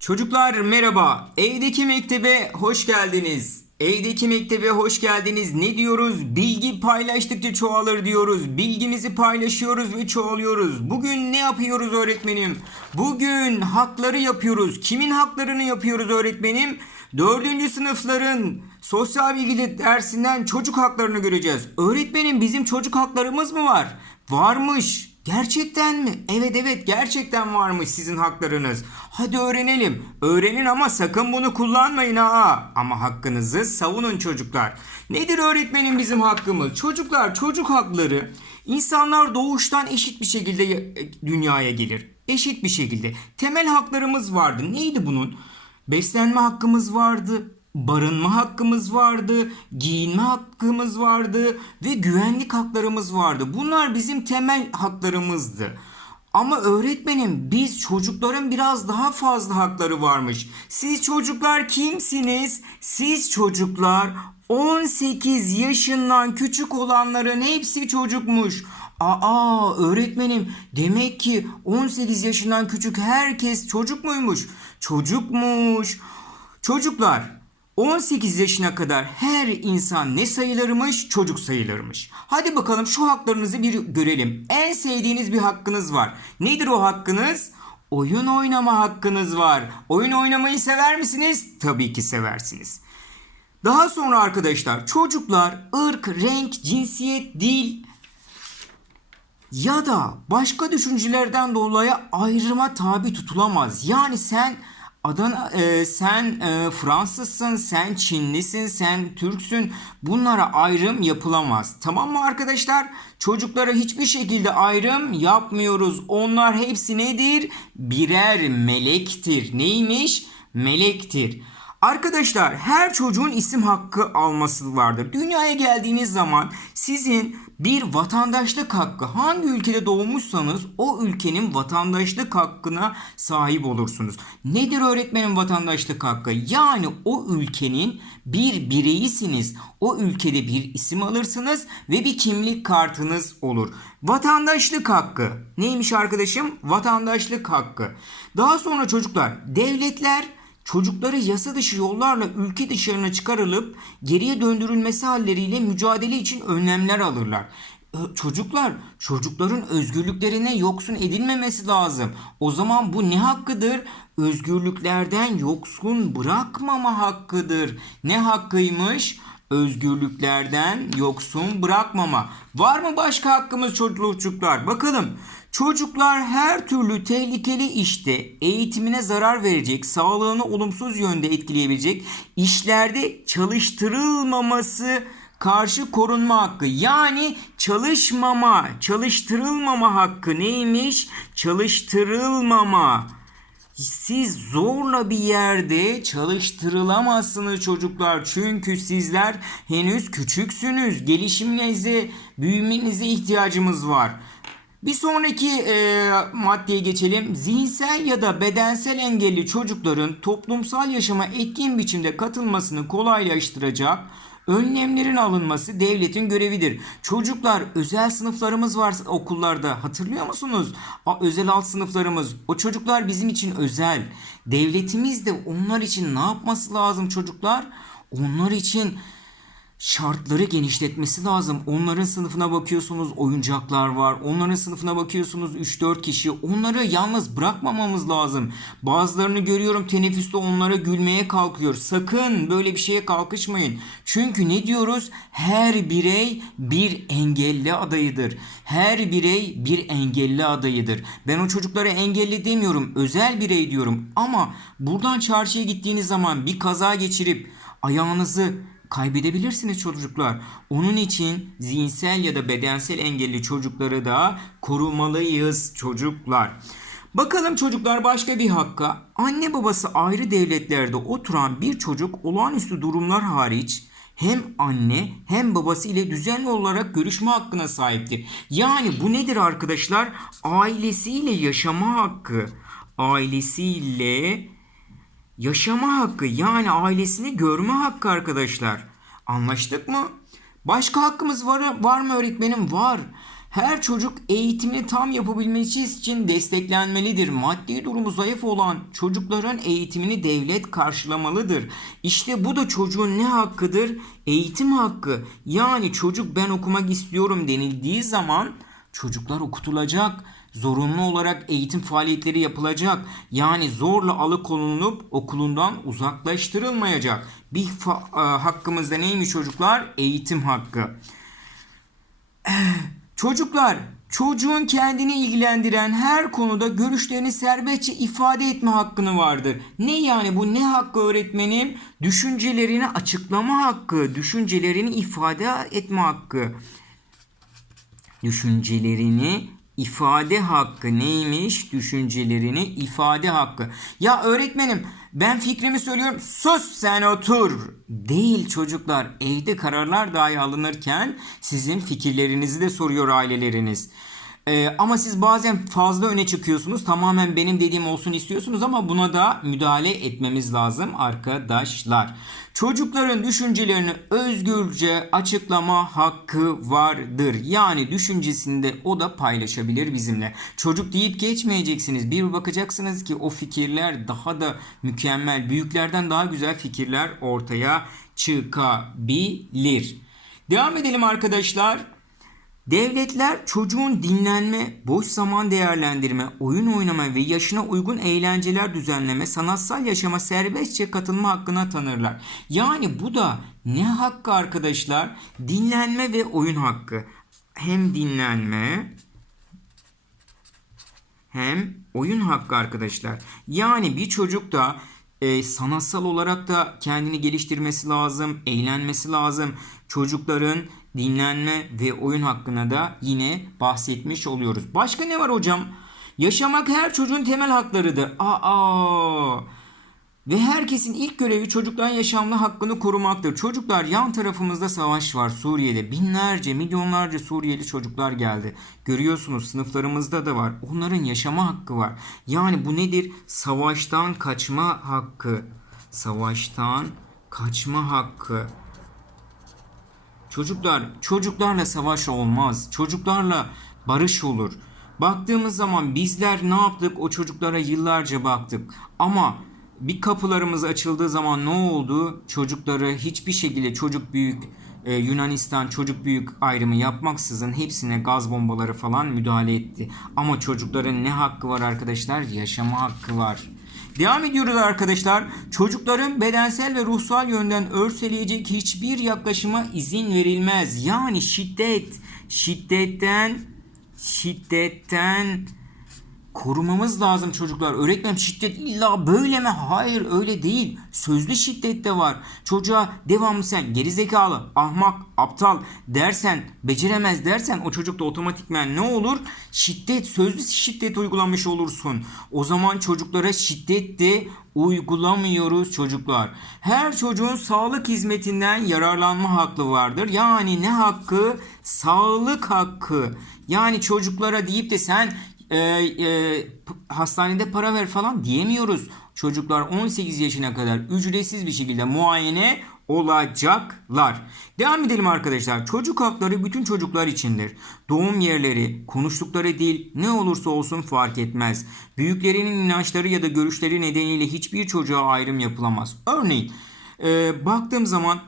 Çocuklar merhaba. Evdeki mektebe hoş geldiniz. Evdeki mektebe hoş geldiniz. Ne diyoruz? Bilgi paylaştıkça çoğalır diyoruz. Bilgimizi paylaşıyoruz ve çoğalıyoruz. Bugün ne yapıyoruz öğretmenim? Bugün hakları yapıyoruz. Kimin haklarını yapıyoruz öğretmenim? Dördüncü sınıfların sosyal bilgi dersinden çocuk haklarını göreceğiz. Öğretmenim bizim çocuk haklarımız mı var? Varmış. Gerçekten mi? Evet evet gerçekten varmış sizin haklarınız. Hadi öğrenelim. Öğrenin ama sakın bunu kullanmayın ha. Ama hakkınızı savunun çocuklar. Nedir öğretmenim bizim hakkımız? Çocuklar çocuk hakları insanlar doğuştan eşit bir şekilde e, dünyaya gelir. Eşit bir şekilde. Temel haklarımız vardı. Neydi bunun? Beslenme hakkımız vardı, barınma hakkımız vardı, giyinme hakkımız vardı ve güvenlik haklarımız vardı. Bunlar bizim temel haklarımızdı. Ama öğretmenim biz çocukların biraz daha fazla hakları varmış. Siz çocuklar kimsiniz? Siz çocuklar 18 yaşından küçük olanların hepsi çocukmuş. Aa öğretmenim demek ki 18 yaşından küçük herkes çocuk muymuş? Çocukmuş. Çocuklar 18 yaşına kadar her insan ne sayılırmış? Çocuk sayılırmış. Hadi bakalım şu haklarınızı bir görelim. En sevdiğiniz bir hakkınız var. Nedir o hakkınız? Oyun oynama hakkınız var. Oyun oynamayı sever misiniz? Tabii ki seversiniz. Daha sonra arkadaşlar çocuklar ırk, renk, cinsiyet, dil ya da başka düşüncelerden dolayı ayrıma tabi tutulamaz. Yani sen Adana e, sen e, Fransızsın, sen Çinlisin, sen Türksün. Bunlara ayrım yapılamaz. Tamam mı arkadaşlar? Çocuklara hiçbir şekilde ayrım yapmıyoruz. Onlar hepsi nedir? Birer melektir. Neymiş? Melektir. Arkadaşlar her çocuğun isim hakkı alması vardır. Dünyaya geldiğiniz zaman sizin bir vatandaşlık hakkı hangi ülkede doğmuşsanız o ülkenin vatandaşlık hakkına sahip olursunuz. Nedir öğretmenin vatandaşlık hakkı? Yani o ülkenin bir bireyisiniz. O ülkede bir isim alırsınız ve bir kimlik kartınız olur. Vatandaşlık hakkı. Neymiş arkadaşım? Vatandaşlık hakkı. Daha sonra çocuklar devletler çocukları yasa dışı yollarla ülke dışarına çıkarılıp geriye döndürülmesi halleriyle mücadele için önlemler alırlar. Çocuklar, çocukların özgürlüklerine yoksun edilmemesi lazım. O zaman bu ne hakkıdır? Özgürlüklerden yoksun bırakmama hakkıdır. Ne hakkıymış? Özgürlüklerden yoksun bırakmama. Var mı başka hakkımız çocuklar? Bakalım. Çocuklar her türlü tehlikeli işte eğitimine zarar verecek, sağlığını olumsuz yönde etkileyebilecek işlerde çalıştırılmaması karşı korunma hakkı. Yani çalışmama, çalıştırılmama hakkı neymiş? Çalıştırılmama. Siz zorla bir yerde çalıştırılamazsınız çocuklar. Çünkü sizler henüz küçüksünüz. Gelişiminize, büyümenize ihtiyacımız var. Bir sonraki e, maddeye geçelim. Zihinsel ya da bedensel engelli çocukların toplumsal yaşama etkin biçimde katılmasını kolaylaştıracak önlemlerin alınması devletin görevidir. Çocuklar özel sınıflarımız var okullarda hatırlıyor musunuz? A, özel alt sınıflarımız. O çocuklar bizim için özel. Devletimiz de onlar için ne yapması lazım çocuklar? Onlar için şartları genişletmesi lazım. Onların sınıfına bakıyorsunuz oyuncaklar var. Onların sınıfına bakıyorsunuz 3-4 kişi. Onları yalnız bırakmamamız lazım. Bazılarını görüyorum teneffüste onlara gülmeye kalkıyor. Sakın böyle bir şeye kalkışmayın. Çünkü ne diyoruz? Her birey bir engelli adayıdır. Her birey bir engelli adayıdır. Ben o çocuklara engelli demiyorum. Özel birey diyorum. Ama buradan çarşıya gittiğiniz zaman bir kaza geçirip ayağınızı kaybedebilirsiniz çocuklar. Onun için zihinsel ya da bedensel engelli çocukları da korumalıyız çocuklar. Bakalım çocuklar başka bir hakka. Anne babası ayrı devletlerde oturan bir çocuk olağanüstü durumlar hariç hem anne hem babası ile düzenli olarak görüşme hakkına sahiptir. Yani bu nedir arkadaşlar? Ailesiyle yaşama hakkı. Ailesiyle Yaşama hakkı yani ailesini görme hakkı arkadaşlar. Anlaştık mı? Başka hakkımız var, var mı öğretmenim? Var. Her çocuk eğitimini tam yapabilmesi için desteklenmelidir. Maddi durumu zayıf olan çocukların eğitimini devlet karşılamalıdır. İşte bu da çocuğun ne hakkıdır? Eğitim hakkı. Yani çocuk ben okumak istiyorum denildiği zaman çocuklar okutulacak. Zorunlu olarak eğitim faaliyetleri yapılacak. Yani zorla alıkonulup okulundan uzaklaştırılmayacak. Bir e, hakkımız da neymiş çocuklar? Eğitim hakkı. Çocuklar, çocuğun kendini ilgilendiren her konuda görüşlerini serbestçe ifade etme hakkını vardır. Ne yani bu ne hakkı öğretmenim? Düşüncelerini açıklama hakkı, düşüncelerini ifade etme hakkı. Düşüncelerini ifade hakkı neymiş? Düşüncelerini ifade hakkı. Ya öğretmenim ben fikrimi söylüyorum. Sus sen otur. Değil çocuklar. Evde kararlar dahi alınırken sizin fikirlerinizi de soruyor aileleriniz. Ee, ama siz bazen fazla öne çıkıyorsunuz. Tamamen benim dediğim olsun istiyorsunuz ama buna da müdahale etmemiz lazım arkadaşlar. Çocukların düşüncelerini özgürce açıklama hakkı vardır. Yani düşüncesini de o da paylaşabilir bizimle. Çocuk deyip geçmeyeceksiniz. Bir bakacaksınız ki o fikirler daha da mükemmel, büyüklerden daha güzel fikirler ortaya çıkabilir. Devam edelim arkadaşlar. Devletler çocuğun dinlenme, boş zaman değerlendirme, oyun oynama ve yaşına uygun eğlenceler düzenleme, sanatsal yaşama serbestçe katılma hakkına tanırlar. Yani bu da ne hakkı arkadaşlar? Dinlenme ve oyun hakkı. Hem dinlenme hem oyun hakkı arkadaşlar. Yani bir çocuk da e, sanatsal olarak da kendini geliştirmesi lazım, eğlenmesi lazım. Çocukların dinlenme ve oyun hakkına da yine bahsetmiş oluyoruz. Başka ne var hocam? Yaşamak her çocuğun temel haklarıdır. Aa! Ve herkesin ilk görevi çocukların yaşamlı hakkını korumaktır. Çocuklar yan tarafımızda savaş var Suriye'de. Binlerce, milyonlarca Suriyeli çocuklar geldi. Görüyorsunuz sınıflarımızda da var. Onların yaşama hakkı var. Yani bu nedir? Savaştan kaçma hakkı. Savaştan kaçma hakkı. Çocuklar, çocuklarla savaş olmaz. Çocuklarla barış olur. Baktığımız zaman bizler ne yaptık? O çocuklara yıllarca baktık. Ama bir kapılarımız açıldığı zaman ne oldu? Çocukları hiçbir şekilde çocuk büyük e, Yunanistan çocuk büyük ayrımı yapmaksızın hepsine gaz bombaları falan müdahale etti. Ama çocukların ne hakkı var arkadaşlar? Yaşama hakkı var. Devam ediyoruz arkadaşlar. Çocukların bedensel ve ruhsal yönden örseleyecek hiçbir yaklaşıma izin verilmez. Yani şiddet, şiddetten, şiddetten korumamız lazım çocuklar. Öğretmenim şiddet illa böyle mi? Hayır öyle değil. Sözlü şiddet de var. Çocuğa devamlı sen gerizekalı, ahmak, aptal dersen, beceremez dersen o çocukta otomatikmen ne olur? Şiddet, sözlü şiddet uygulamış olursun. O zaman çocuklara şiddet de uygulamıyoruz çocuklar. Her çocuğun sağlık hizmetinden yararlanma hakkı vardır. Yani ne hakkı? Sağlık hakkı. Yani çocuklara deyip de sen e, e, hastanede para ver falan diyemiyoruz. Çocuklar 18 yaşına kadar ücretsiz bir şekilde muayene olacaklar. Devam edelim arkadaşlar. Çocuk hakları bütün çocuklar içindir. Doğum yerleri, konuştukları dil ne olursa olsun fark etmez. Büyüklerinin inançları ya da görüşleri nedeniyle hiçbir çocuğa ayrım yapılamaz. Örneğin e, baktığım zaman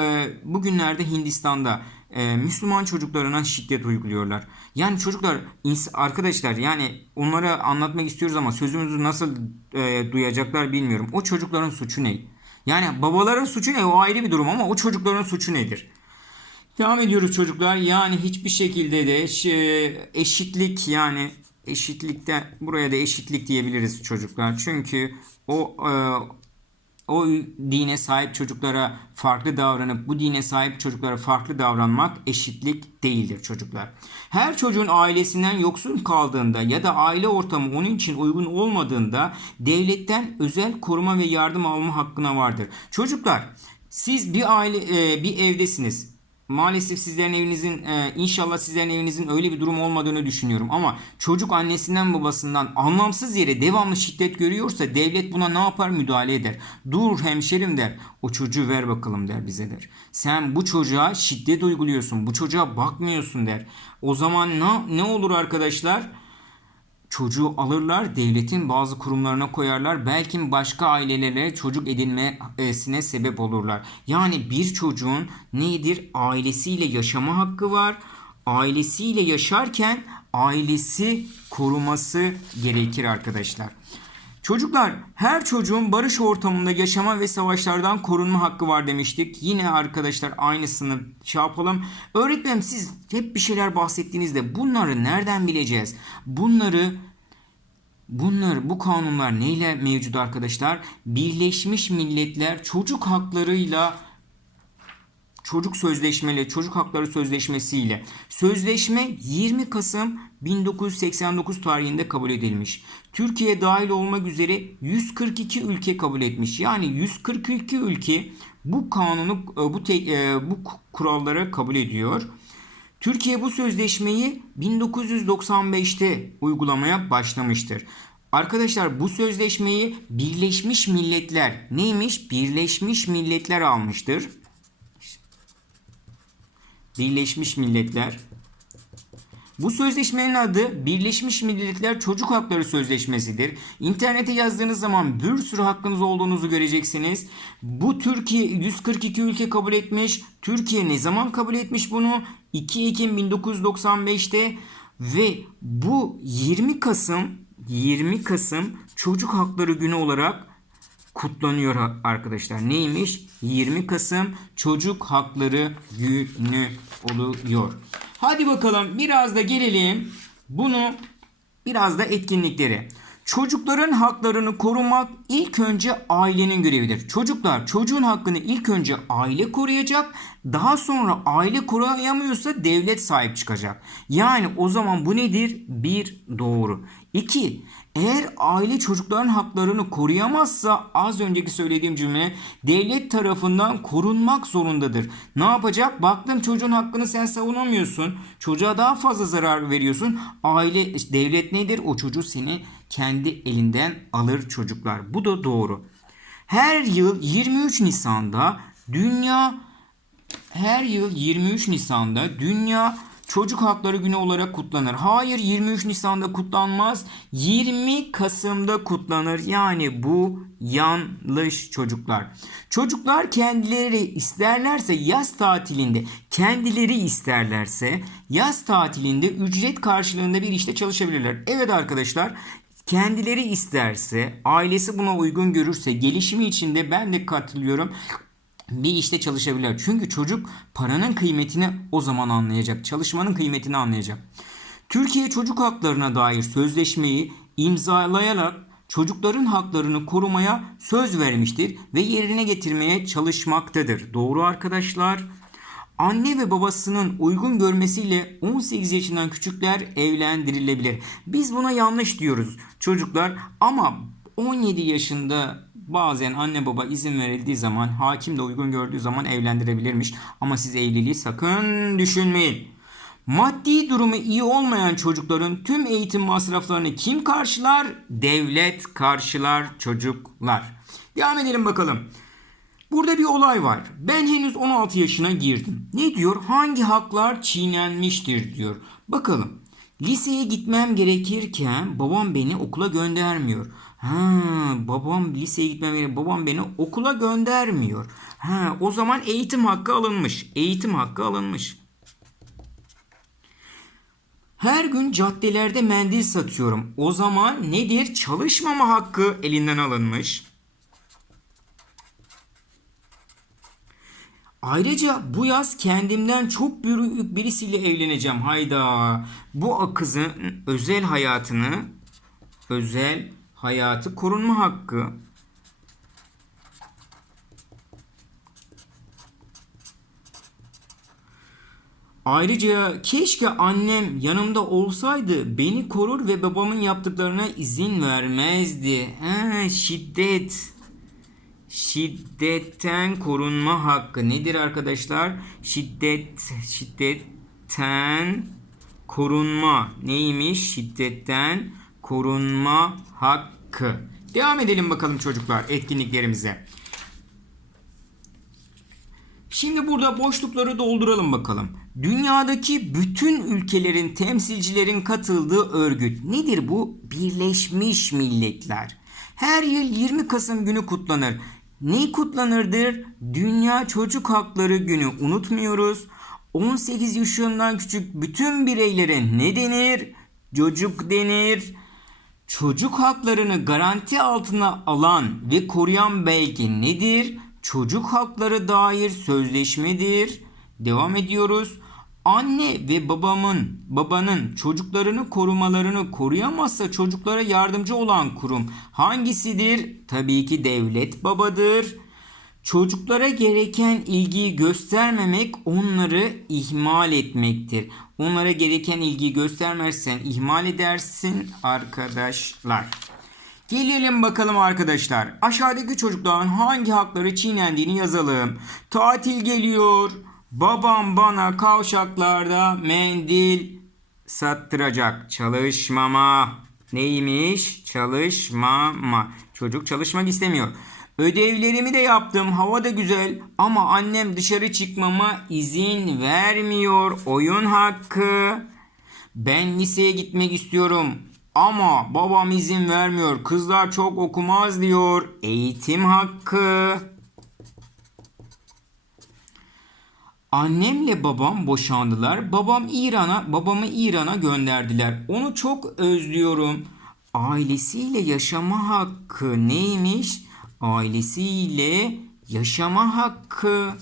e, bugünlerde Hindistan'da e, Müslüman çocuklarına şiddet uyguluyorlar. Yani çocuklar arkadaşlar yani onlara anlatmak istiyoruz ama sözümüzü nasıl e, duyacaklar bilmiyorum. O çocukların suçu ne? Yani babaların suçu ne? O ayrı bir durum ama o çocukların suçu nedir? Devam ediyoruz çocuklar. Yani hiçbir şekilde de eşitlik yani eşitlikte buraya da eşitlik diyebiliriz çocuklar. Çünkü o o dine sahip çocuklara farklı davranıp bu dine sahip çocuklara farklı davranmak eşitlik değildir çocuklar. Her çocuğun ailesinden yoksun kaldığında ya da aile ortamı onun için uygun olmadığında devletten özel koruma ve yardım alma hakkına vardır. Çocuklar siz bir aile e, bir evdesiniz. Maalesef sizlerin evinizin e, inşallah sizlerin evinizin öyle bir durum olmadığını düşünüyorum ama çocuk annesinden babasından anlamsız yere devamlı şiddet görüyorsa devlet buna ne yapar müdahale eder. Dur hemşerim der. O çocuğu ver bakalım der bize der. Sen bu çocuğa şiddet uyguluyorsun. Bu çocuğa bakmıyorsun der. O zaman ne, ne olur arkadaşlar? Çocuğu alırlar devletin bazı kurumlarına koyarlar belki başka ailelere çocuk edinmesine sebep olurlar. Yani bir çocuğun nedir ailesiyle yaşama hakkı var. Ailesiyle yaşarken ailesi koruması gerekir arkadaşlar. Çocuklar her çocuğun barış ortamında yaşama ve savaşlardan korunma hakkı var demiştik. Yine arkadaşlar aynısını şey yapalım. Öğretmenim siz hep bir şeyler bahsettiğinizde bunları nereden bileceğiz? Bunları Bunlar bu kanunlar neyle mevcut arkadaşlar? Birleşmiş Milletler Çocuk Haklarıyla Çocuk Sözleşmeli, Çocuk Hakları Sözleşmesi ile sözleşme 20 Kasım 1989 tarihinde kabul edilmiş. Türkiye dahil olmak üzere 142 ülke kabul etmiş. Yani 142 ülke bu kanunu bu te, e, bu kurallara kabul ediyor. Türkiye bu sözleşmeyi 1995'te uygulamaya başlamıştır. Arkadaşlar bu sözleşmeyi Birleşmiş Milletler neymiş? Birleşmiş Milletler almıştır. Birleşmiş Milletler. Bu sözleşmenin adı Birleşmiş Milletler Çocuk Hakları Sözleşmesi'dir. İnternete yazdığınız zaman bir sürü hakkınız olduğunuzu göreceksiniz. Bu Türkiye 142 ülke kabul etmiş. Türkiye ne zaman kabul etmiş bunu? 2 Ekim 1995'te ve bu 20 Kasım 20 Kasım Çocuk Hakları Günü olarak kutlanıyor arkadaşlar. Neymiş? 20 Kasım Çocuk Hakları Günü oluyor. Hadi bakalım biraz da gelelim. Bunu biraz da etkinlikleri. Çocukların haklarını korumak ilk önce ailenin görevidir. Çocuklar çocuğun hakkını ilk önce aile koruyacak. Daha sonra aile koruyamıyorsa devlet sahip çıkacak. Yani o zaman bu nedir? Bir doğru. İki eğer aile çocukların haklarını koruyamazsa az önceki söylediğim cümle devlet tarafından korunmak zorundadır. Ne yapacak? Baktım çocuğun hakkını sen savunamıyorsun. Çocuğa daha fazla zarar veriyorsun. Aile devlet nedir? O çocuğu seni kendi elinden alır çocuklar. Bu da doğru. Her yıl 23 Nisan'da dünya her yıl 23 Nisan'da dünya Çocuk Hakları Günü olarak kutlanır. Hayır 23 Nisan'da kutlanmaz. 20 Kasım'da kutlanır. Yani bu yanlış çocuklar. Çocuklar kendileri isterlerse yaz tatilinde kendileri isterlerse yaz tatilinde ücret karşılığında bir işte çalışabilirler. Evet arkadaşlar kendileri isterse, ailesi buna uygun görürse, gelişimi içinde ben de katılıyorum bir işte çalışabilir. Çünkü çocuk paranın kıymetini o zaman anlayacak. Çalışmanın kıymetini anlayacak. Türkiye çocuk haklarına dair sözleşmeyi imzalayarak çocukların haklarını korumaya söz vermiştir ve yerine getirmeye çalışmaktadır. Doğru arkadaşlar. Anne ve babasının uygun görmesiyle 18 yaşından küçükler evlendirilebilir. Biz buna yanlış diyoruz çocuklar ama 17 yaşında bazen anne baba izin verildiği zaman hakim de uygun gördüğü zaman evlendirebilirmiş. Ama siz evliliği sakın düşünmeyin. Maddi durumu iyi olmayan çocukların tüm eğitim masraflarını kim karşılar? Devlet karşılar çocuklar. Devam edelim bakalım. Burada bir olay var. Ben henüz 16 yaşına girdim. Ne diyor? Hangi haklar çiğnenmiştir diyor. Bakalım. Liseye gitmem gerekirken babam beni okula göndermiyor. Ha, babam liseye gitmem gerekirken babam beni okula göndermiyor. Ha, o zaman eğitim hakkı alınmış. Eğitim hakkı alınmış. Her gün caddelerde mendil satıyorum. O zaman nedir? Çalışmama hakkı elinden alınmış. Ayrıca bu yaz kendimden çok büyük birisiyle evleneceğim. Hayda. Bu kızın özel hayatını, özel hayatı korunma hakkı. Ayrıca keşke annem yanımda olsaydı beni korur ve babamın yaptıklarına izin vermezdi. Ha, şiddet. Şiddetten korunma hakkı nedir arkadaşlar? Şiddet şiddetten korunma neymiş? Şiddetten korunma hakkı. Devam edelim bakalım çocuklar etkinliklerimize. Şimdi burada boşlukları dolduralım bakalım. Dünyadaki bütün ülkelerin temsilcilerin katıldığı örgüt nedir bu? Birleşmiş Milletler. Her yıl 20 Kasım günü kutlanır. Ne kutlanırdır? Dünya Çocuk Hakları Günü unutmuyoruz. 18 yaşından küçük bütün bireylere ne denir? Çocuk denir. Çocuk haklarını garanti altına alan ve koruyan belge nedir? Çocuk hakları dair sözleşmedir. Devam ediyoruz. Anne ve babamın, babanın çocuklarını korumalarını koruyamazsa çocuklara yardımcı olan kurum hangisidir? Tabii ki devlet babadır. Çocuklara gereken ilgiyi göstermemek onları ihmal etmektir. Onlara gereken ilgiyi göstermezsen ihmal edersin arkadaşlar. Gelelim bakalım arkadaşlar. Aşağıdaki çocukların hangi hakları çiğnendiğini yazalım. Tatil geliyor. Babam bana kavşaklarda mendil sattıracak. Çalışmama. Neymiş? Çalışmama. Çocuk çalışmak istemiyor. Ödevlerimi de yaptım. Hava da güzel ama annem dışarı çıkmama izin vermiyor. Oyun hakkı. Ben liseye gitmek istiyorum. Ama babam izin vermiyor. Kızlar çok okumaz diyor. Eğitim hakkı. Annemle babam boşandılar. Babam İran'a, babamı İran'a gönderdiler. Onu çok özlüyorum. Ailesiyle yaşama hakkı neymiş? Ailesiyle yaşama hakkı.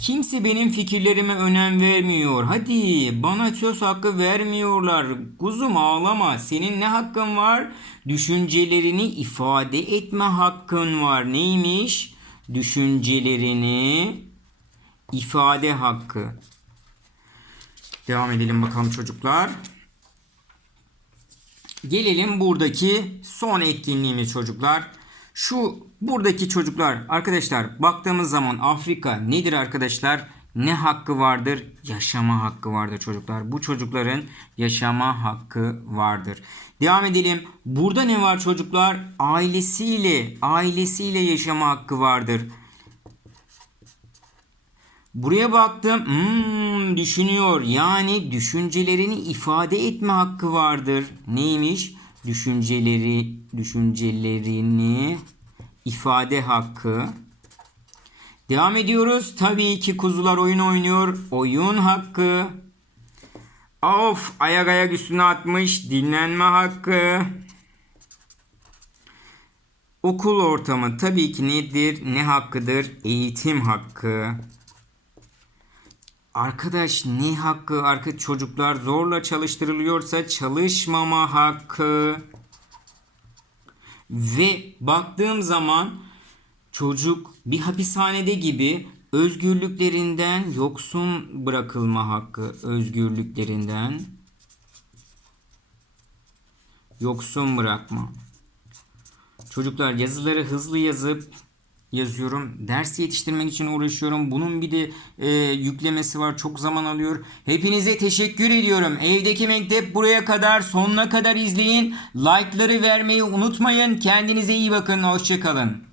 Kimse benim fikirlerime önem vermiyor. Hadi bana söz hakkı vermiyorlar. Kuzum ağlama. Senin ne hakkın var? Düşüncelerini ifade etme hakkın var. Neymiş? Düşüncelerini ifade hakkı. Devam edelim bakalım çocuklar. Gelelim buradaki son etkinliğimiz çocuklar. Şu buradaki çocuklar arkadaşlar baktığımız zaman Afrika nedir arkadaşlar? Ne hakkı vardır? Yaşama hakkı vardır çocuklar. Bu çocukların yaşama hakkı vardır. Devam edelim. Burada ne var çocuklar? Ailesiyle, ailesiyle yaşama hakkı vardır. Buraya baktım. Hmm, düşünüyor. Yani düşüncelerini ifade etme hakkı vardır. Neymiş? Düşünceleri, düşüncelerini ifade hakkı. Devam ediyoruz. Tabii ki kuzular oyun oynuyor. Oyun hakkı. Of ayak ayak üstüne atmış. Dinlenme hakkı. Okul ortamı tabii ki nedir? Ne hakkıdır? Eğitim hakkı. Arkadaş ne hakkı? Arka çocuklar zorla çalıştırılıyorsa çalışmama hakkı. Ve baktığım zaman çocuk bir hapishanede gibi özgürlüklerinden yoksun bırakılma hakkı. Özgürlüklerinden yoksun bırakma. Çocuklar yazıları hızlı yazıp yazıyorum. Ders yetiştirmek için uğraşıyorum. Bunun bir de e, yüklemesi var. Çok zaman alıyor. Hepinize teşekkür ediyorum. Evdeki mektep buraya kadar sonuna kadar izleyin. Like'ları vermeyi unutmayın. Kendinize iyi bakın. Hoşçakalın.